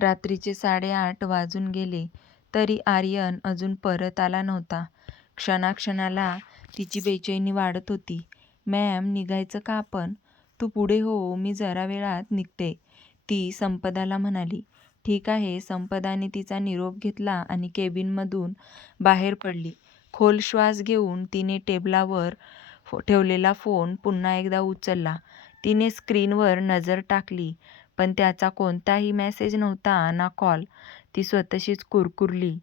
रात्रीचे 8:30 वाजून गेले तरी आर्यन अजून परत आला नव्हता. क्षणाक्षणाला तिची बेचैनी वाढत होती. "मॅम, निघायचं का आपण? तू पुढे हो, मी जरा वेळात निघते," ती संपदाला म्हणाली. "ठीक आहे." संपदाने तिचा निरोप घेतला आणि केबिनमधून बाहेर पडली. खोल श्वास घेऊन तिने टेबलावर ठेवलेला फोन पुन्हा एकदा उचलला. तिने स्क्रीनवर नजर टाकली, पण त्याचा कोणताही मेसेज नव्हता ना कॉल. ती स्वतःशीच कुरकुरली,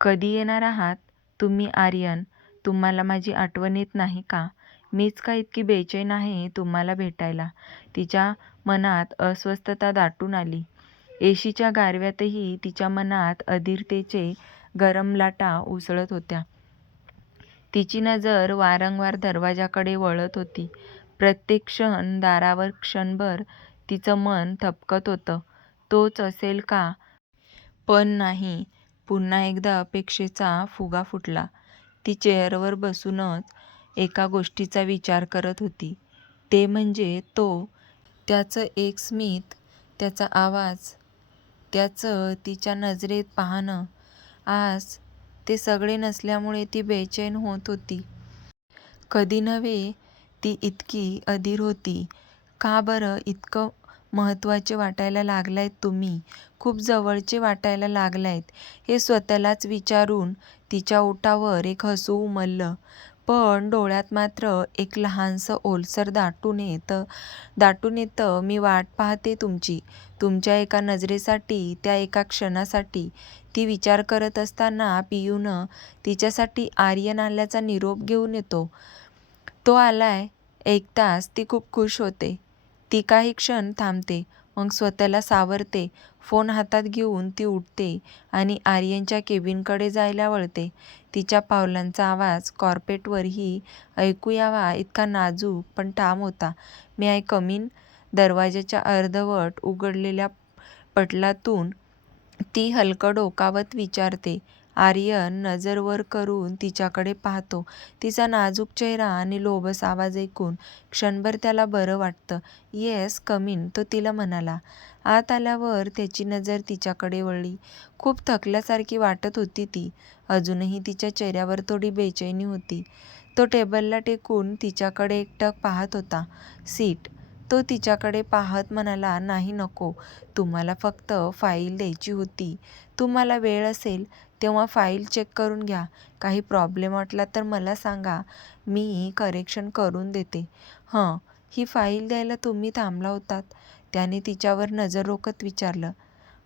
"कधी येणार आहात तुम्ही आर्यन? तुम्हाला माझी आठवण येत नाही का? मीच का इतकी बेचैन आहे तुम्हाला भेटायला?" तिच्या मनात अस्वस्थता दाटून आली. एशीच्या गारव्यातही तिच्या मनात अधीरतेचे गरम लाटा उसळत होत्या. तिची नजर वारंवार दरवाजाकडे वळत होती. प्रत्येक क्षण दारावर क्षणभर तिचं मन थबकत होतं. तोच असेल का? पण नाही. पुन्हा एकदा अपेक्षेचा फुगा फुटला. ती चेअरवर बसूनच एका गोष्टीचा विचार करत होती. ते म्हणजे तो. त्याचं एक स्मित, त्याचा आवाज, त्याचं तिच्या नजरेत पाहणं. आज ते सगळे नसल्यामुळे ती बेचैन होत होती. कधी नव्हे ती इतकी अधीर होती. "का बरं इतकं महत्त्वाचे वाटायला लागलायत तुम्ही? खूप जवळचे वाटायला लागलायत." हे स्वतःलाच विचारून तिच्या ओठावर एक हसू उमललं. पण डोळ्यात मात्र एक लहानसं ओलसर दाटून येतं. "मी वाट पाहते तुमची. तुमच्या एका नजरेसाठी, त्या एका क्षणासाठी." ती विचार करत असताना पियूनं तिच्यासाठी आर्यन आल्याचा निरोप घेऊन येतो. तो आलाय ऐकताच ती खूप खुश होते. ती काही क्षण थांबते, मग स्वतःला सावरते. फोन हातात घेऊन ती उठते आणि आर्यनच्या केबिनकडे जायला वळते. तिच्या पावलांचा आवाज कार्पेटवरही ऐकू यावा इतका नाजूक पण ठाम होता. "मे आय कम इन?" दरवाजाच्या अर्धवट उघडलेल्या पटलातून ती हलकं डोकावत विचारते. आर्यन नजर वर करून तिच्याकडे पाहतो. तिचा नाजूक चेहरा आणि लोभस आवाज ऐकून क्षणभर त्याला बरं वाटतं. "येस, कम इन," तो तिला म्हणाला. आत आल्यावर त्याची नजर तिच्याकडे वळली. खूप थकल्यासारखी वाटत होती ती. अजूनही तिच्या चेहऱ्यावर थोडी बेचैनी होती. तो टेबलला टेकून तिच्याकडे एकटक पाहत होता. "सीट." तो तिच्याकडे पाहत म्हणाला. "नाही, नको. तुम्हाला फक्त फाईल द्यायची होती. तुम्हाला वेळ असेल तेव्हा फाईल चेक करून घ्या. काही प्रॉब्लेम वाटला तर मला सांगा. मी करेक्शन करून देते." "हं, ही फाईल द्यायला तुम्ही थांबला होतात?" त्याने तिच्यावर नजर रोखत विचारलं.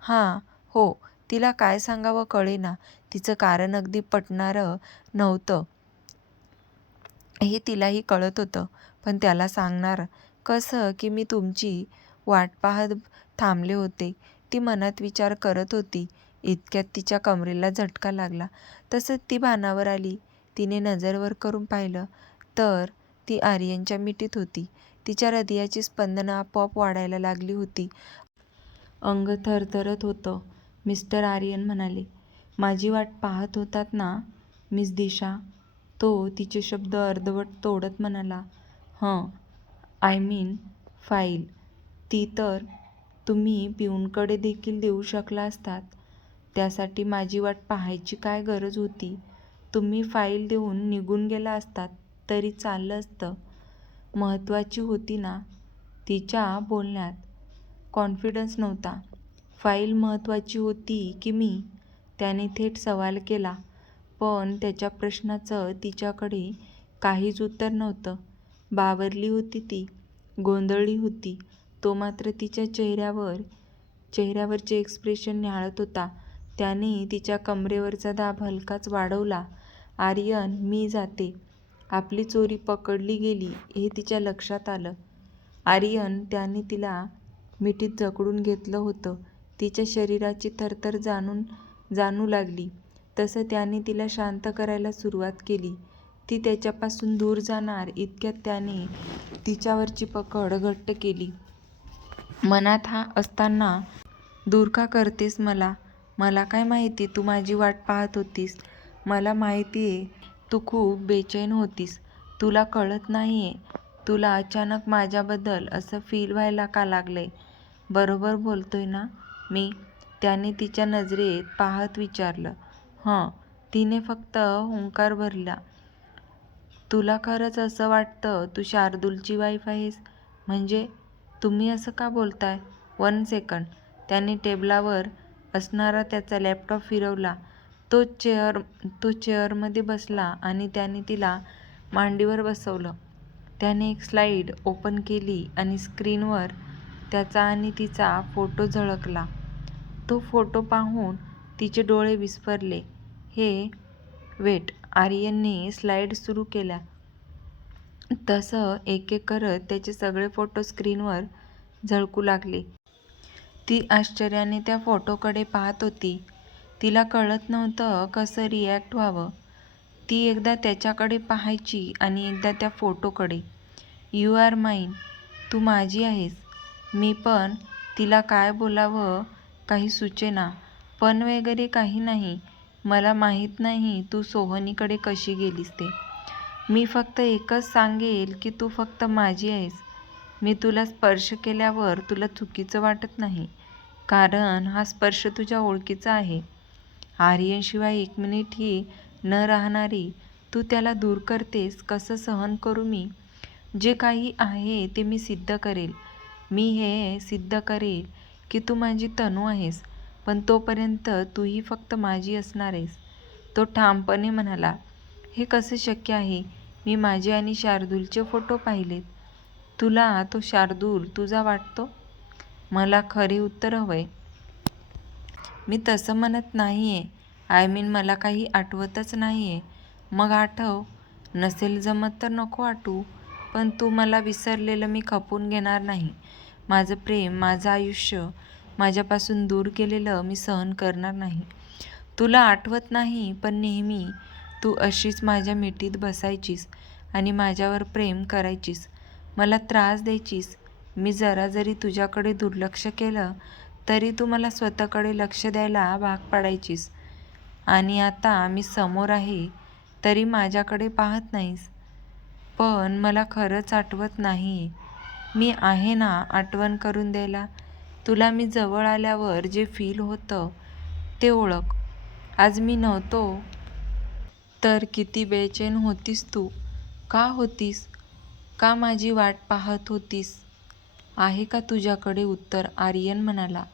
"हां, हो." तिला काय सांगावं कळेना. तिचं कारण अगदी पटणारं नव्हतं हे तिलाही कळत होतं. पण त्याला सांगणार कसं की मी तुमची वाट पाहत थांबले होते. ती मनात विचार करत होती. इतक्यात तिच्या कमरेला झटका लागला. तसंच ती भानावर आली. तिने नजर वर करून पाहिलं तर ती आर्यनच्या मिठीत होती. तिच्या हृदयाची स्पंदनं आपोआप वाढायला लागली होती. अंग थरथरत होतं. "मिस्टर आर्यन म्हणाले, माझी वाट पाहत होतात ना मिस दिशा?" तो तिचे शब्द अर्धवट तोडत म्हणाला. "हं, आय मीन फाईल. ती तर तुम्ही पिऊनकडे देखील देऊ शकला असतात. त्यासाठी माझी वाट पाहायची काय गरज होती? तुम्ही फाईल देऊन निघून गेला असतात तरी चाललं असतं." महत्त्वाची होती ना? तिच्या बोलण्यात कॉन्फिडन्स नव्हता. "फाईल महत्त्वाची होती की मी?" त्याने थेट सवाल केला. पण त्याच्या प्रश्नाचं तिच्याकडे काहीच उत्तर नव्हतं. बावरली होती ती, गोंधळली होती. तो मात्र तिच्या चेहऱ्यावरचे एक्सप्रेशन निहाळत होता. त्याने तिच्या कमरेवरचा दाब हलकाच वाढवला. "आर्यन, मी जाते." आपली चोरी पकडली गेली हे तिच्या लक्षात आलं. "आर्यन." त्याने तिला मिठीत जखडून घेतलं होतं. तिच्या शरीराची थरथर जाणू लागली. तसं त्याने तिला शांत करायला सुरुवात केली. ती त्याच्यापासून दूर जाणार इतक्यात त्याने तिच्यावरची पकड घट्ट केली. मनात हा असताना दूर का करतेस मला? मला काय माहिती तू माझी वाट पाहत होतीस? मला माहितीये तू खूप बेचैन होतीस. तुला कळत नाहीये तुला अचानक माझ्याबद्दल असं फील व्हायला का लागलंय? बरोबर बोलतोय ना मी? त्याने तिच्या नजरेत पाहत विचारलं. हं. तिने फक्त हुंकार भरला. तुला खरंच असं वाटतं तू शार्दूलची वाईफ आहेस? म्हणजे तुम्ही असं का बोलताय? 1 सेकंड. त्याने टेबलावर असणारा त्याचा लॅपटॉप फिरवला. तो चेअरमध्ये बसला आणि त्याने तिला मांडीवर बसवलं. त्याने एक स्लाईड ओपन केली आणि स्क्रीनवर त्याचा आणि तिचा फोटो झळकला. तो फोटो पाहून तिचे डोळे विस्फारले. वेट. आर्यनने स्लाईड सुरू केल्या. तसं एक एक करत त्याचे सगळे फोटो स्क्रीनवर झळकू लागले. ती आश्चर्याने त्या फोटोकडे पाहत होती. तिला कळत नव्हतं कसं रिॲक्ट व्हावं. ती एकदा त्याच्याकडे पाहायची आणि एकदा त्या फोटोकडे. यू आर माईन. तू माझी आहेस. मी पण. तिला काय बोलावं काही सुचेना. पण वगैरे काही नाही. मला माहीत नाही तू सोहनीकडे कशी गेलीस ते. मी फक्त एकच सांगेल की तू फक्त माझी आहेस. मी तुला स्पर्श केल्यावर तुला चुकीचं वाटत नाही, कारण हा स्पर्श तुझ्या ओळखीचा आहे. आर्यनशिवाय 1 मिनिटही न राहणारी तू त्याला दूर करतेस. कसं सहन करू मी? जे काही आहे ते मी सिद्ध करेल. मी हे सिद्ध करेल की तू माझी तनू आहेस, पण तोपर्यंत तूही फक्त माझी असणार आहेस. तो ठामपणे म्हणाला. हे कसं शक्य आहे? मी माझे आणि शार्दूलचे फोटो पाहिलेत. तुला तो शार्दूल तुझा वाटतो? मला खरे उत्तर हवंय. मी तसं म्हणत नाहीये. आय मीन मला काही आठवतच नाहीये. मग आठव. नसेल जमत तर नको आठवू. पण तू मला विसरलेलं मी खपवून घेणार नाही. माझं प्रेम, माझं आयुष्य माझ्यापासून दूर गेलेलं मी सहन करणार नाही. तुला आठवत नाही, पण नेहमी तू अशीच माझ्या मिठीत बसायचीस आणि माझ्यावर प्रेम करायचीस. मला त्रास द्यायचीस. मी जरा जरी तुझ्याकडे दुर्लक्ष केलं तरी तू मला स्वतःकडे लक्ष द्यायला भाग पाडायचीस. आणि आता मी समोर आहे तरी माझ्याकडे पाहत नाहीस. पण मला खरंच आठवत नाहीये. मी आहे ना आठवण करून द्यायला. तुला मी जवळ आल्यावर जे फील होतं ते ओळख. आज मी नव्हतो तर किती बेचैन होतीस तू? का होतीस? का माझी वाट पाहत होतीस? आहे का तुझ्याकडे उत्तर? आर्यन म्हणाला.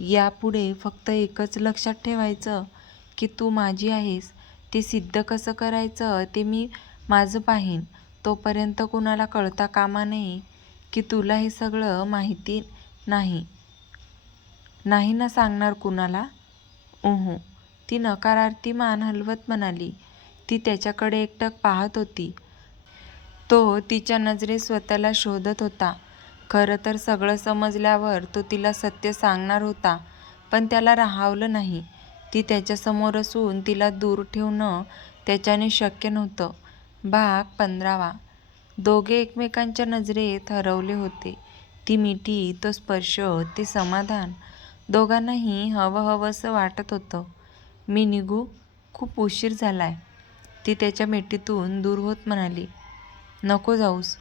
यापुढे फक्त एकच लक्षात ठेवायचं की तू माझी आहेस. ते सिद्ध कसं करायचं ते मी माझं पाहीन. तोपर्यंत कुणाला कळता कामा नये की तुला हे सगळं माहिती नाही. नाही ना सांगणार कुणाला? ती नकारार्थी मान हलवत म्हणाली. ती त्याच्याकडे एकटक पाहत होती. तो तिच्या नजरेत स्वतःला शोधत होता. खरं तर सगळं समजल्यावर तो तिला सत्य सांगणार होता, पण त्याला राहावलं नाही. ती त्याच्यासमोर असून तिला दूर ठेवणं त्याच्याने शक्य नव्हतं. भाग 15. दोघे एकमेकांच्या नजरेत हरवले होते. ती मिठी, तो स्पर्श, ते समाधान. दोघांनाही हवंहवंसं वाटत होतं. मी निघू? खूप उशीर झालाय. ती त्याच्या मिठीतून दूर होत म्हणाली. नको जाऊस.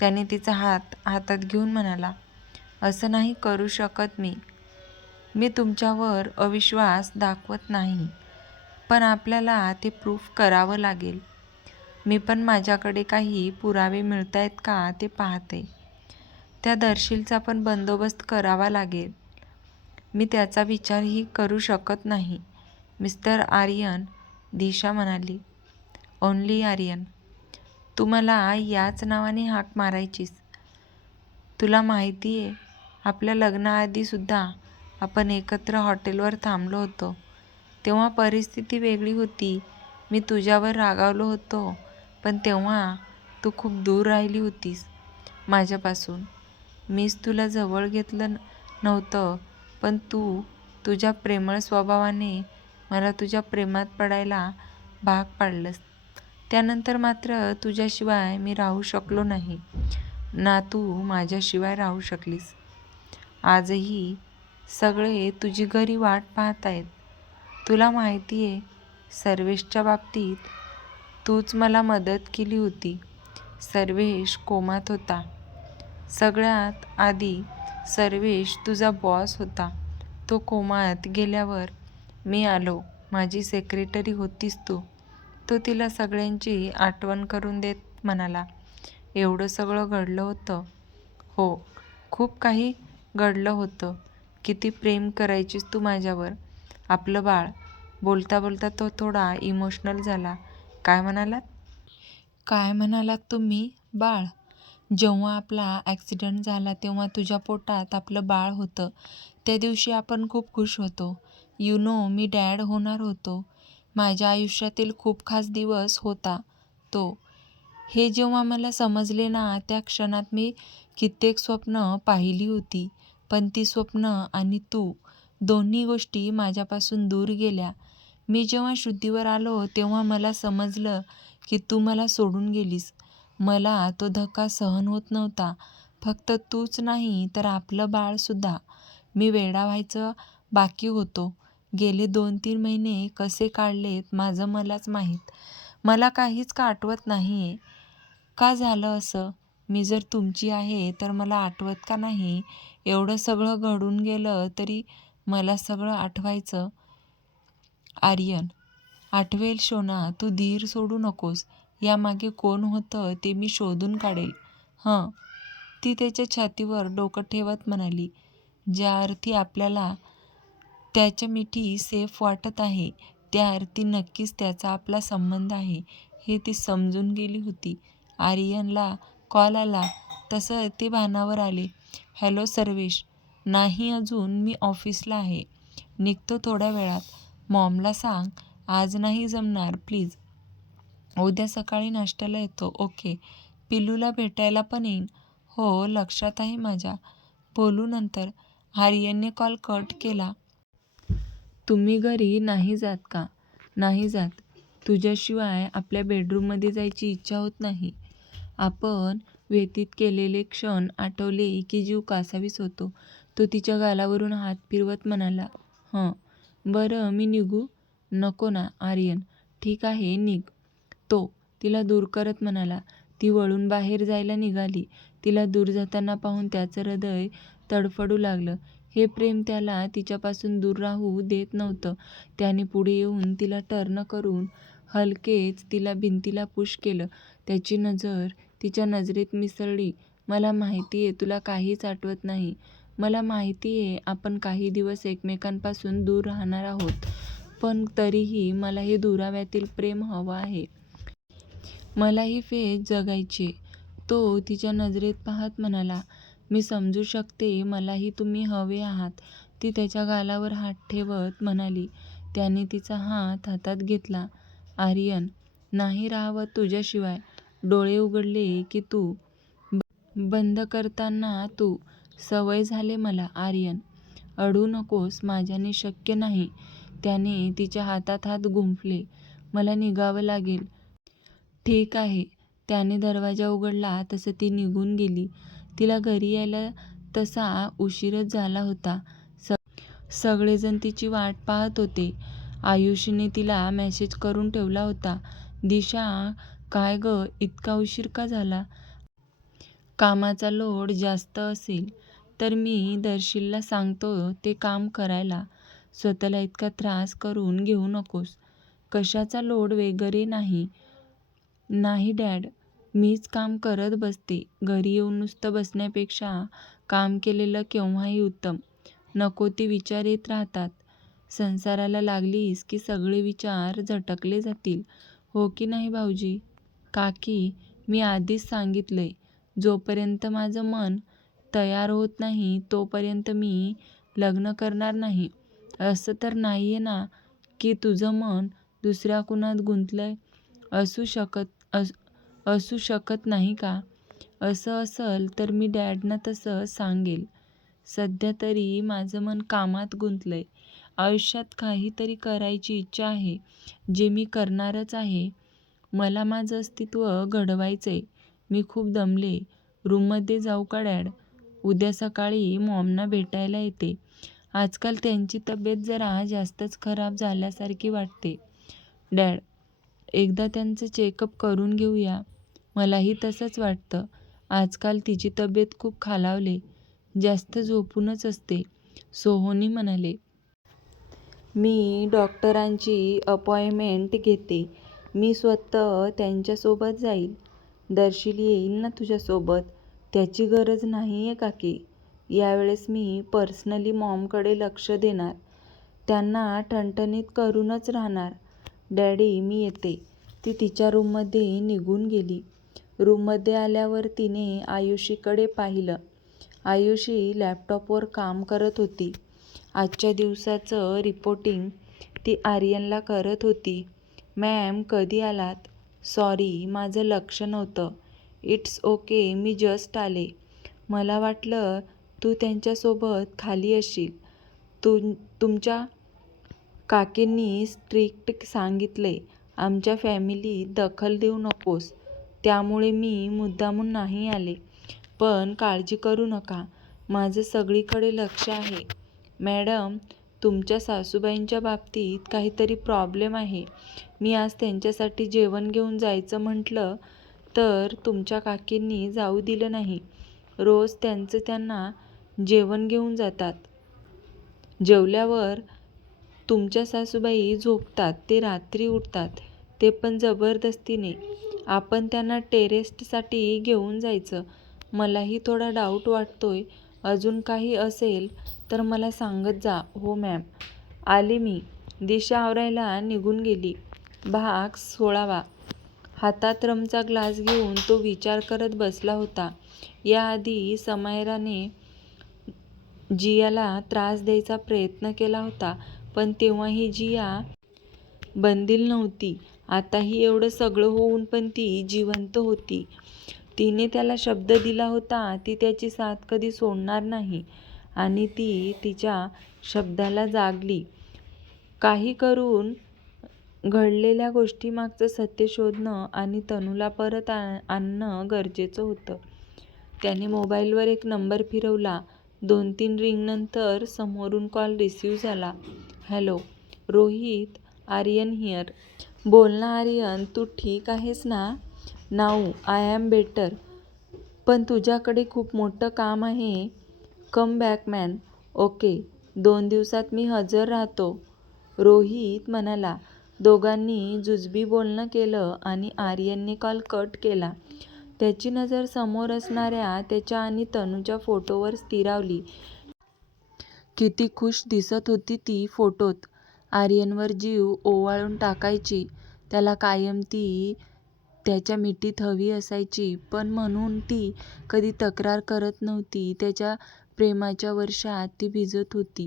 त्याने तिचा हात हातात घेऊन म्हणाला. असं नाही करू शकत मी. मी तुमच्यावर अविश्वास दाखवत नाही, पण आपल्याला ते प्रूफ करावं लागेल. मी पण माझ्याकडे काही पुरावे मिळतायत का ते पाहते. त्या दर्शीलचा पण बंदोबस्त करावा लागेल. मी त्याचा विचारही करू शकत नाही. मिस्टर आर्यन, दिशा म्हणाली. ओन्ली आर्यन. तू मला याच नावाने हाक मारायचीस. तुला माहिती आहे, आपल्या लग्नाआधी सुद्धा आपण एकत्र हॉटेलवर थांबलो होतो. तेव्हा परिस्थिती वेगळी होती. मी तुझ्यावर रागावलो होतो, पण तेव्हा तू खूप दूर राहिली होतीस माझ्यापासून. मीच तुला जवळ घेतलं नव्हतं, पण तू तुझ्या प्रेमळ स्वभावाने मला तुझ्या प्रेमात पडायला भाग पाडलंस. त्यानंतर मात्र तुझ्याशिवाय मी राहू शकलो नाही ना तू माझ्याशिवाय राहू शकलीस. आजही सगळे तुझी घरी वाट पाहतायत. तुला माहिती आहे, सर्वेशच्या बाबतीत तूच मला मदत केली होती. सर्वेश कोमात होता. सगळ्यात आधी सर्वेश तुझा बॉस होता. तो कोमात गेल्यावर मी आलो. माझी सेक्रेटरी होतीस तू. तो तिला सगळ्यांची आठवण करून देत म्हणाला. एवढं सगळं घडलं होतं? हो, खूप काही घडलं होतं. किती प्रेम करायचीस तू माझ्यावर. आपलं बाळ. बोलता बोलता तो थोडा इमोशनल झाला. काय म्हणालात? काय म्हणालात तुम्ही? बाळ? जेव्हा आपला ॲक्सिडेंट झाला तेव्हा तुझ्या पोटात आपलं बाळ होतं. त्या दिवशी आपण खूप खुश होतो. मी डॅड होणार होतो. माझ्या आयुष्यातील खूप खास दिवस होता तो. हे जेव्हा मला समजले ना, त्या क्षणात मी कित्येक स्वप्न पाहिली होती. पण ती स्वप्न आणि तू, दोन्ही गोष्टी माझ्यापासून दूर गेल्या. मी जेव्हा शुद्धीवर आलो तेव्हा मला समजलं की तू मला सोडून गेलीस. मला तो धक्का सहन होत नव्हता. फक्त तूच नाही तर आपलं बाळसुद्धा. मी वेडा व्हायचं बाकी होतो. गेले 2-3 महिने कसे काढलेत माझं मलाच माहीत. मला काहीच का आठवत नाहीये. का झालं असं? मी जर तुमची आहे तर मला आठवत का नाही? एवढं सगळं घडून गेलं तरी मला सगळं आठवायचं. आर्यन, आठवेल शोना, तू धीर सोडू नकोस. यामागे कोण होतं ते मी शोधून काढेल. हं, ती त्याच्या छातीवर डोकं ठेवत म्हणाली. ज्या अर्थी आपल्याला त्याच्या मिठी सेफ वाटत आहे, त्या अर्थी नक्कीच त्याचा आपला संबंध आहे हे ती समजून गेली होती. आर्यनला कॉल आला तसं ते भानावर आले. हॅलो सर्वेश. नाही अजून, मी ऑफिसला आहे. निघतो थोड्या वेळात. मॉमला सांग आज नाही जमणार प्लीज. उद्या सकाळी नाश्त्याला येतो. ओके. पिलूला भेटायला पण येईन. हो, लक्षात आहे माझ्या. बोलू नंतर. आर्यनने कॉल कट केला. तुम्ही घरी नाही जात का? नाही जात. तुझ्याशिवाय आपल्या बेडरूममध्ये जायची इच्छा होत नाही. आपण व्यतीत केलेले क्षण आठवले की जीव कासावीस होतो. तो तिच्या गालावरून हात फिरवत म्हणाला. हं, बरं मी निघू? नको ना आर्यन. ठीक आहे निघ. तो तिला दूर करत म्हणाला. ती वळून बाहेर जायला निघाली. तिला दूर जाताना पाहून त्याचं हृदय तडफडू लागलं. हे प्रेम त्याला तिच्यापासून दूर राहू देत नव्हतं. त्याने पुढे येऊन तिला टर्न करून हलकेच तिला भिंतीला पुश केलं. त्याची नजर तिच्या नजरेत मिसळली. मला माहितीये तुला काहीच आठवत नाही. मला माहितीये आपण काही दिवस एकमेकांपासून दूर राहणार आहोत. पण तरीही मला हे दुराव्यातील प्रेम हवं आहे. मला ही फेज जगायची. तो तिच्या नजरेत पाहत म्हणाला. मी समजू शकते. मलाही तुम्ही हवे आहात. ती त्याच्या गालावर हात ठेवत म्हणाली. त्याने तिचा हात हातात घेतला. आर्यन, नाही राहावं तुझ्याशिवाय. डोळे उघडले की तू, बंद करताना तू. सवय झाले मला आर्यन. अडू नकोस. माझ्याने शक्य नाही. त्याने तिच्या हातात हात गुंफले. मला निघावं लागेल. ठीक आहे. त्याने दरवाजा उघडला तसं ती निघून गेली. तिला घरी यायला तसा उशीरच झाला होता. सगळेजण तिची वाट पाहत होते. आयुषीने तिला मेसेज करून ठेवला होता. दिशा, काय गं, इतका उशीर का झाला? कामाचा लोड जास्त असेल तर मी दर्शीलला सांगतो ते काम करायला. स्वतःला इतका त्रास करून घेऊ नकोस. कशाचा लोड वगैरे नाही. नाही डॅड, मीच काम करत बसते. घरी येऊन नुसतं बसण्यापेक्षा काम केलेलं केव्हाही उत्तम. नको ते विचार येत राहतात. संसाराला लागलीस की सगळे विचार झटकले जातील. हो की नाही भाऊजी? काकी, मी आधीच सांगितलंय, जोपर्यंत माझं मन तयार होत नाही तोपर्यंत मी लग्न करणार नाही. असं तर नाहीये ना की तुझं मन दुसऱ्या कुणात गुंतलंय? असू शकत नाही का? असं असल तर मी डॅडना तसं सांगेल. सध्या तरी माझं मन कामात गुंतलंय. आयुष्यात काहीतरी करायची इच्छा आहे, जे मी करणारच आहे. मला माझं अस्तित्व घडवायचंय. मी खूप दमले. रूममध्ये जाऊ का डॅड? उद्या सकाळी मॉमना भेटायला येते. आजकाल त्यांची तब्येत जरा जास्तच खराब झाल्यासारखी वाटते. डॅड, एकदा त्यांचं चेकअप करून घेऊया. मलाही तसंच वाटतं. आजकाल तिची तब्येत खूप खालावली. जास्त झोपूनच असते. सोहोनी म्हणाले. मी डॉक्टरांची अपॉइंटमेंट घेते. मी स्वतः त्यांच्यासोबत जाईल. दर्शील येईल ना तुझ्यासोबत? त्याची गरज नाही आहे काकी. यावेळेस मी पर्सनली मॉमकडे लक्ष देणार. त्यांना ठणठणीत करूनच राहणार. डॅडी मी येते. ती तिच्या रूममध्ये निघून गेली. रूममध्ये आल्यावर तिने आयुषीकडे पाहिलं. आयुषी लॅपटॉपवर काम करत होती. आजच्या दिवसाचं रिपोर्टिंग ती आर्यनला करत होती. मॅम कधी आलात? सॉरी माझं लक्ष नव्हतं. इट्स ओके मी जस्ट आले. मला वाटलं तू त्यांच्यासोबत खाली असशील. तुमच्या काकींनी स्ट्रिक्ट सांगितलंय आमच्या फॅमिलीत दखल देऊ नकोस. त्यामुळे मी मुद्दामून नाही आले. पण काळजी करू नका. माझं सगळीकडे लक्ष आहे. मॅडम तुमच्या सासूबाईंच्या बाबतीत काहीतरी प्रॉब्लेम आहे. मी आज त्यांच्यासाठी जेवण घेऊन जायचं म्हटलं तर तुमच्या काकींनी जाऊ दिलं नाही. रोज त्यांना जेवण घेऊन जातात. जेवल्यावर तुमच्या सासूबाई झोपतात. ते रात्री उठतात. ते पण जबरदस्तीने. आपण त्यांना टेरेस्टसाठी घेऊन जायचं. मलाही थोडा डाऊट वाटतोय. अजून काही असेल तर मला सांगत जा. हो मॅम. आले मी. दिशा आवरायला निघून गेली. भाग 16. हातात रमचा ग्लास घेऊन तो विचार करत बसला होता. याआधी समायराने जियाला त्रास द्यायचा प्रयत्न केला होता. पण तेव्हाही जिया बंदील नव्हती. आताही एवढं सगळं होऊन पण ती जिवंत होती. तिने त्याला शब्द दिला होता ती त्याची साथ कधी सोडणार नाही. आणि ती तिच्या शब्दाला जागली. काही करून घडलेल्या गोष्टीमागचं सत्य शोधणं आणि तनूला परत आणणं गरजेचं होतं. त्याने मोबाईलवर एक नंबर फिरवला. 2-3 रिंगनंतर समोरून कॉल रिसीव्ह झाला. Hello Rohit, Aryan here. बोल ना आर्यन, तू ठीक आहेस ना? Now I am better. पण तुझ्याकडे खूप मोठं काम आहे. Come back man. ओके 2 दिवसात मी हजर राहतो, रोहित म्हणाला. दोघांनी जुजबी बोलणं केलं आणि आर्यनने कॉल कट केला. त्याची नजर समोर असणाऱ्या त्याच्या आणि तनूच्या फोटोवर स्थिरावली. किती खुश दिसत होती ती फोटोत. आर्यनवर जीव ओवाळून टाकायची. त्याला कायम ती त्याच्या मिठीत हवी असायची. पण म्हणून ती कधी तक्रार करत नव्हती. त्याच्या प्रेमाच्या वर्षात ती भिजत होती.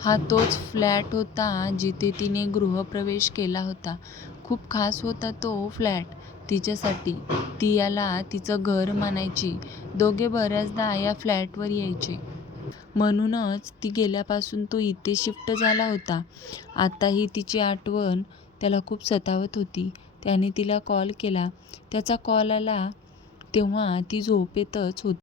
हा तोच फ्लॅट होता जिथे तिने गृहप्रवेश केला होता. खूप खास होता तो फ्लॅट तिच्यासाठी. ती याला तिचं घर मानायची. दोघे बऱ्याचदा या फ्लॅटवर यायचे. म्हणूनच ती गेल्यापासून तो इथे शिफ्ट झाला होता. आताही तिची आठवण त्याला खूप सतावत होती. त्याने तिला कॉल केला. त्याचा कॉल आला तेव्हा ती झोपेतच होती.